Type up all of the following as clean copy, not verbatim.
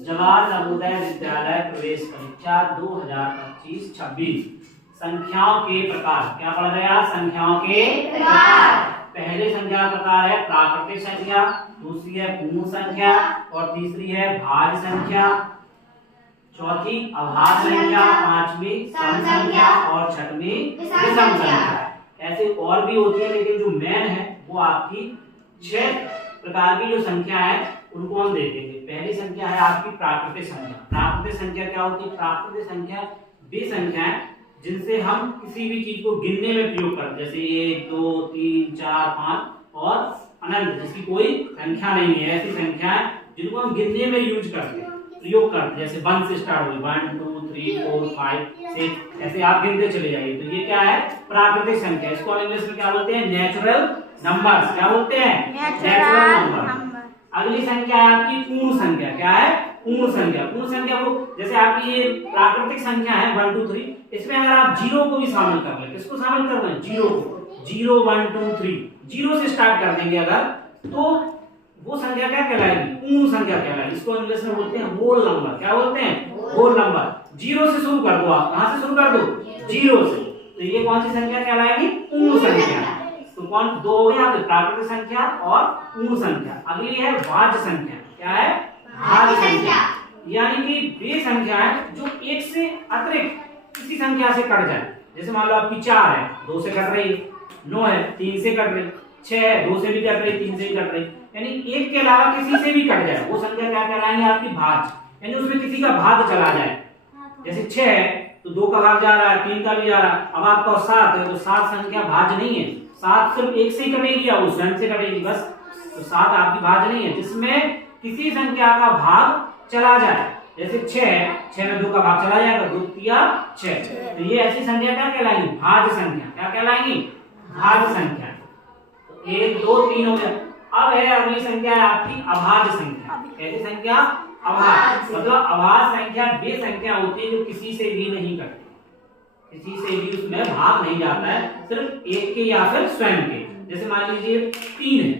जवाहर नवोदय विद्यालय प्रवेश परीक्षा 2025-26 संख्याओं के प्रकार। क्या पढ़ रहे हैं आज? संख्याओं के प्रकार। पहले संख्या का प्रकार है प्राकृतिक संख्या, दूसरी है पूर्ण संख्या और तीसरी है भाज्य संख्या, चौथी अभाज्य संख्या, पांचवी सम संख्या और छठवीं विषम संख्या। ऐसे और भी होती है, लेकिन जो मेन है वो आपकी 6 प्रकार की जो संख्या है उनको हम देखेंगे। पहली संख्या है आपकी प्राकृतिक संख्या। प्राकृतिक संख्या क्या होती है? प्राकृतिक संख्या वे संख्याएं जिनसे हम किसी भी चीज को गिनने में प्रयोग करते हैं, जैसे 1 2 3 4 5 और अनंत, जिसकी कोई संख्या नहीं है। ऐसी संख्याएं जिनको हम गिनने में यूज करते हैं, प्रयोग करते हैं, जैसे 1 से स्टार्ट हुई 1 2 3 4 5 6, ऐसे आप गिनते चले जाइए। तो ये क्या है? प्राकृतिक संख्या। इसको हम इंग्लिश में क्या बोलते हैं? Natural numbers. क्या बोलते हैं? Natural number. अगली संख्या है आपकी पूर्ण संख्या। क्या है? पूर्ण संख्या। पूर्ण संख्या वो जैसे आपकी ये प्राकृतिक संख्या है 1 2 3, इसमें अगर आप जीरो को भी शामिल कर लें, किसको शामिल कर रहे हैं? जीरो को। 0 1 2 3 जीरो से स्टार्ट कर देंगे अगर, तो वो संख्या क्या कहलाएगी? पूर्ण संख्या कहलाएगी। इसको इंग्लिश में बोलते हैं होल नंबर। क्या बोलते हैं? Whole number. जीरो से शुरू कर दो आप। कहां से शुरू कर दो? जीरो से। तो ये कौन सी संख्या कहलाएगी? पूर्ण संख्या। तो कौन? दो हो गए आपके, प्राकृतिक संख्या और पूर्ण संख्या। अगली है भाज्य संख्या। क्या है? भाज्य संख्या। यानी कि वे संख्याएं जो एक से अतिरिक्त किसी संख्या से कट जाए। जैसे मान लो आपकी 4 है, 2 से कट रही, 9 है 3 से कट रही, 6 है 2 से भी कट रही, 3 से भी कट रही, यानी एक के अलावा किसी से भी कट जाए, वो संख्या क्या कहलाएंगे? आपकी भाज्य। यानी उसमें किसी का भाग चला जाए। जैसे 6 है तो 2 का भाग जा रहा है, 3 का भी जा रहा है। अब आपका 7 है तो 7 संख्या भाज्य नहीं है। 7 सिर्फ एक से ही कटेगी या वो स्वयं से कटेगी बस। तो 7 आपकी भाज्य नहीं है, जिसमें किसी संख्या का भाग चला जाए। जैसे 6 है, 6 में 2 का भाग चला जाएगा, 2 3 6। तो ये ऐसी संख्या क्या कहलाएंगी? भाज्य संख्या। क्या कहलाएंगी? भाज्य संख्या। तो 1 2 3 हो गया। अब है अगली संख्या है आपकी अभाज्य संख्या। कैसी संख्या? अभाज्य। मतलब अभाज्य संख्या वे संख्या होती है जो किसी से भी नहीं कटती, किसी से भी उसमें भाग नहीं जाता है, सिर्फ एक के या फिर स्वयं के। जैसे मान लीजिए 3 है,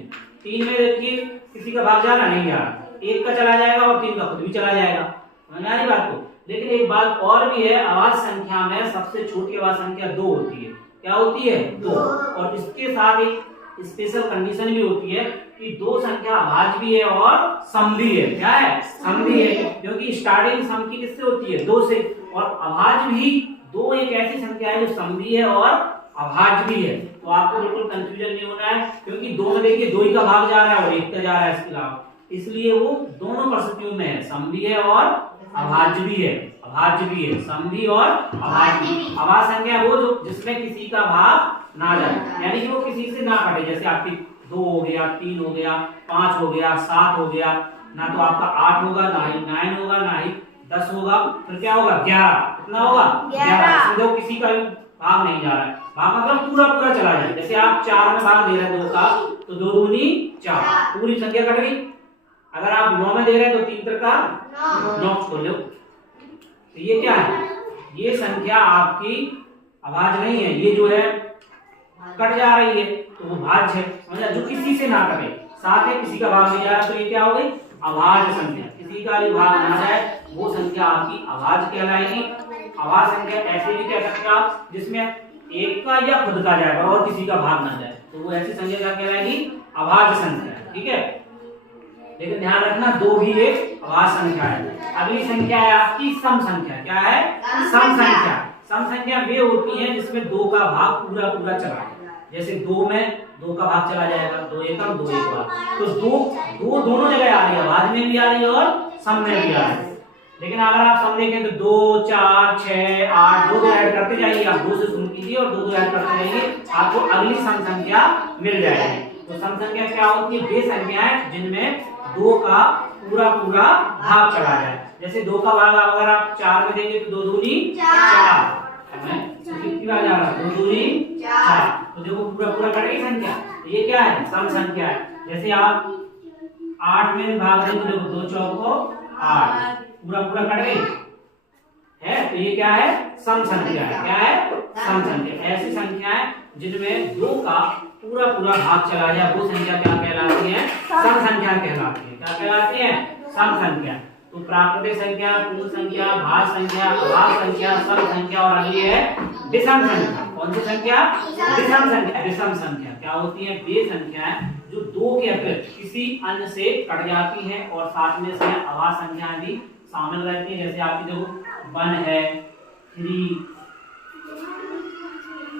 3 में देखिए किसी का भाग जा रहा नहीं जा रहा, 1 का चला जाएगा और 3 का खुद भी चला जाएगा। समझ आ रही बात को? लेकिन एक बात और भी है, अभाज्य संख्या में सबसे छोटी अभाज्य संख्या 2 होती है। क्या होती है? 2। और इसके साथ एक स्पेशल कंडीशन भी होती है कि 2 संख्या अभाज्य भी है और सम भी है। क्या है? सम भी है, क्योंकि स्टार्टिंग सम की किससे होती है? 2 से। और अभाज्य भी 2 एक ऐसी संख्या है जो सम भी है और अभाज्य भी है। तो आपको बिल्कुल कंफ्यूजन नहीं होना है, क्योंकि 2 में देखिए 2 ही का भाग जा रहा है और 1 का जा रहा है इसके अलावा, इसलिए वो दोनों परिस्थितियों में है, सम भी है और अभाज्य भी है। अभाज्य भी है, सम भी और अभाज्य भी। अभाज्य संख्या वो जो जिसमें किसी का भाग ना जाए, यानी कि वो किसी से ना कटे। जैसे आपकी 2 हो गया, 3 हो गया, 5 हो गया, 7 हो गया, ना तो आपका 8 होगा, ना ही 9 होगा, ना ही 10 होगा, फिर क्या होगा? 11। कितना होगा? 11। इसमें किसी का भी भाग नहीं जा रहा है। भाग मतलब पूरा पूरा चला जाए। जैसे आप 4 में भाग दे रहे हैं 2 का, तो 2 दूनी 4, पूरी संख्या कट गई। अगर आप 9 में दे रहे हैं तो 3 का 9 छोड़ लो। तो ये क्या है? ये संख्या आपकी अभाज्य नहीं है, ये जो है कट जा रही है, तो वो भाज्य है। समझा? जो किसी से ना कटे, साथ है किसी का भाग नहीं जा रहा, तो ये क्या हो गई? अभाज्य संख्या। किसी का भी भाग ना जाए वो संख्या आपकी अभाज्य कहलाएगी। अभाज्य संख्या ऐसे भी कह सकते हैं आप जिसमें एक का या खुद का जाएगा और किसी का भाग ना जाए, तो वो ऐसी संख्या क्या कहलाएगी? अभाज्य संख्या। ठीक है, लेकिन ध्यान रखना 2 भी एक अभाज्य संख्या है। अगली संख्या है आपकी सम संख्या। क्या है? सम संख्या। सम संख्या वे होती है जिसमें 2 का भाग पूरा पूरा चला जाए। जैसे 2 में 2 का भाग चला जाएगा, 2 एकम 2 एक बार, तो 2 दोनों जगह आ रही है, अभाज्य में भी आ रही है और सम में भी आ रही है। लेकिन अगर आप सम देखें तो 2 4 6 8 2 ऐड करते जाइए, आप 2 से शुरू कीजिए और 2 ऐड करते जाइए, आपको अगली सम संख्या मिल जाएगी। तो सम संख्या क्या होती है? वे संख्याएं जिनमें 2 का पूरा पूरा भाग चला जाए। जैसे 2 का भाग अगर आप 4 में देंगे तो 2 दूनी 4, कितनी बार जा रहा है? 2 दूनी 4, तो देखो पूरा पूरा कटेगी संख्या। तो ये क्या है? सम संख्या है। जैसे आप 8 में भाग देंगे तो देखो 2 चौको 8, पूरा पूरा कट गई है, तो ये क्या है? सम संख्या है। क्या है? सम संख्या। ऐसी संख्याएं जिनमें 2 का पूरा पूरा भाग चला जाए वो संख्या क्या कहलाती है? सम संख्या कहलाती है। क्या कहलाती है? सम संख्या। तो प्राकृतिक संख्या, पूर्ण संख्या, भाज्य संख्या, अभाज्य संख्या, सम संख्या और अगली है विषम संख्या। कौन सी संख्या? विषम संख्या। विषम संख्या क्या होती है? वे संख्याएं जो दो के अतिरिक्त किसी अन्य से कट जाती हैं और साथ में इसमें अभाज्य संख्याएं भी शामिल रहती हैं। जैसे आपकी देखो 1 है, 3,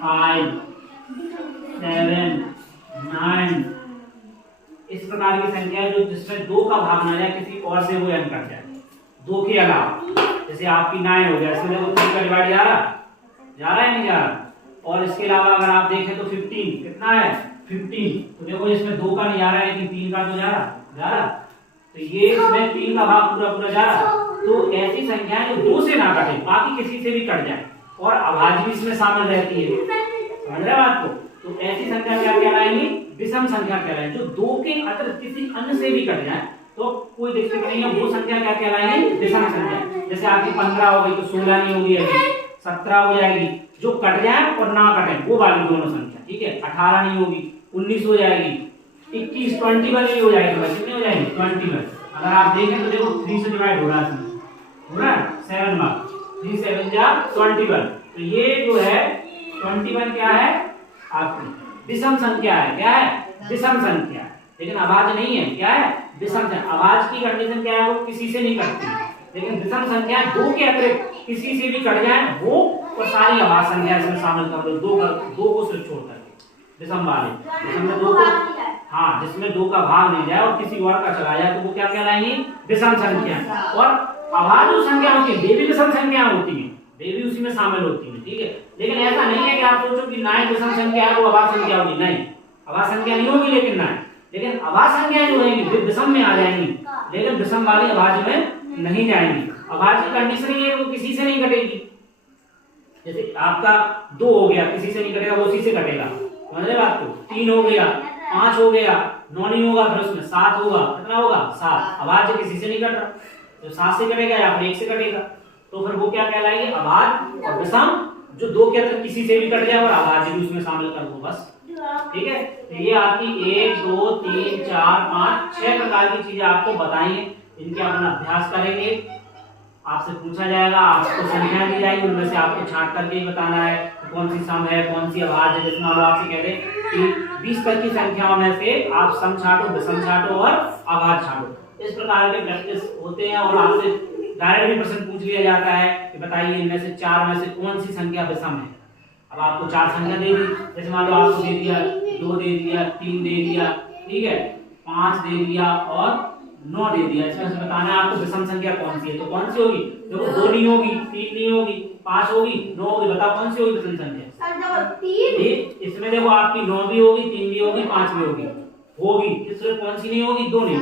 5, 7, 9, इस प्रकार की संख्या जो जिसमें 2 का भाग ना जाए किसी और से वो n कट जाए 2 के अलावा। जैसे आपकी 9 हो गया, इसमें देखो 3 का डिवाइड जा रहा है नहीं जा रहा। और इसके अलावा अगर आप देखें तो 15 कितना है? 15। तो देखो इसमें 2 का नहीं जा रहा है लेकिन 3 का तो जा रहा। तो ये इसमें 3 का भाग पूरा जा रहा। तो ऐसी संख्याएं जो 2 से ना कटे, बाकी किसी से भी कट जाए और अभाज्य भी इसमें शामिल रहती है। समझ रहे हो बात को? तो ऐसी संख्या क्या कहलाएंगी? विषम संख्या कहलाएंगी। जो 2 के अतिरिक्त किसी अन्य से भी कट जाए तो कोई दिक्कत नहीं है, वो संख्या क्या कहलाएंगी? विषम संख्या। जैसे आपकी 15 हो गई तो 16 नहीं होगी, अभी 17 हो जाएगी। जो कट जाए और ना कटे वो वाली दोनों संख्या, ठीक है। 18 नहीं होगी, 19 हो जाएगी, 21, 21 नहीं हो जाएगी। कितनी हो जाएगी? 21। अगर आप देखें तो देखो 3 से डिवाइड हो रहा है, हो रहा है 7 मार्क, 3 7 जा 21। तो ये जो है 21 क्या है? आपकी विषम संख्या है। क्या है? विषम संख्या। लेकिन अभाज्य नहीं है। क्या है? विषम संख्या। अभाज्य की कंडीशन क्या है? वो किसी से नहीं कटती, लेकिन विषम संख्या 2 के अतिरिक्त किसी से भी कट जाए वो और सारी अभाज्य संख्या इसमें शामिल कर लो। 2 को सिर्फ छोड़ करके विषम वाले, जिसमें 2 को, हाँ, जिसमें 2 का भाग नहीं जाए और किसी और का चला जाए तो वो क्या कहलाएंगी? विषम संख्या। और अभाज्य संख्या होती है वे भी विषम संख्या होती है, वे भी उसी में शामिल होती है, ठीक है। लेकिन ऐसा नहीं है कि आप सोचो कि 9 विषम संख्या है वो अभाज्य संख्या होगी। नहीं, अभाज्य संख्या नहीं होगी लेकिन 9, लेकिन अभाज्य संख्याएं जो होंगी वे विषम में आ जाएंगी, लेकिन विषम वाली अभाज्य में नहीं जाएंगी। अभाज्य की कंडीशन ये है वो किसी से नहीं कटेगी। जैसे आपका 2 हो गया, किसी से नहीं कटेगा, वो उसी से कटेगा। समझ रहे बात को? 3 हो गया, 5 हो गया, 9 नहीं होगा, फिर उसमें 7 होगा। कितना होगा? 7। अभाज्य किसी से नहीं कट रहा, तो 7 से कटेगा या फिर 1 से कटेगा। तो फिर वो क्या कहलाएगी? अभाज्य और विषम, जो 2 के अंदर किसी से भी कट जाए और अभाज्य भी उसमें शामिल कर दो, बस, ठीक है। तो ये आपकी 1 2 3 4 5 6 प्रकार की चीजें आपको बताई हैं। इनके अपना अभ्यास करेंगे, आपसे पूछा जाएगा, आपको संख्या दी जाएगी, उनमें से आपको छांट करके ही बताना है कौन सी सम है, कौन सी अभाज्य है। जैसे मान लो आपसे कह दे कि 20 तक की संख्याओं में से आप सम छांटो, विषम छांटो और अभाज्य छांटो। इस प्रकार के प्रैक्टिस होते हैं और आपसे डायरेक्ट भी प्रश्न पूछ लिया जाता है कि बताइए इनमें से 4 में से कौन सी संख्या विषम है। अब आपको 4 संख्या दे दी, जैसे मान लो आपको दे दिया 2 दे दिया, 3 दे दिया, ठीक है, 5 दे दिया और 9 दे दिया। इसमें से बताना है आपको विषम संख्या कौन सी है। तो कौन सी होगी? देखो 2 नहीं होगी, 3 नहीं होगी, 5 होगी, 9 होगी। बताओ कौन सी होगी विषम संख्या? इसमें देखो आपकी 9 भी होगी, 3 भी होगी, 5 भी होगी। इसमें कौन सी नहीं होगी? 2 नहीं।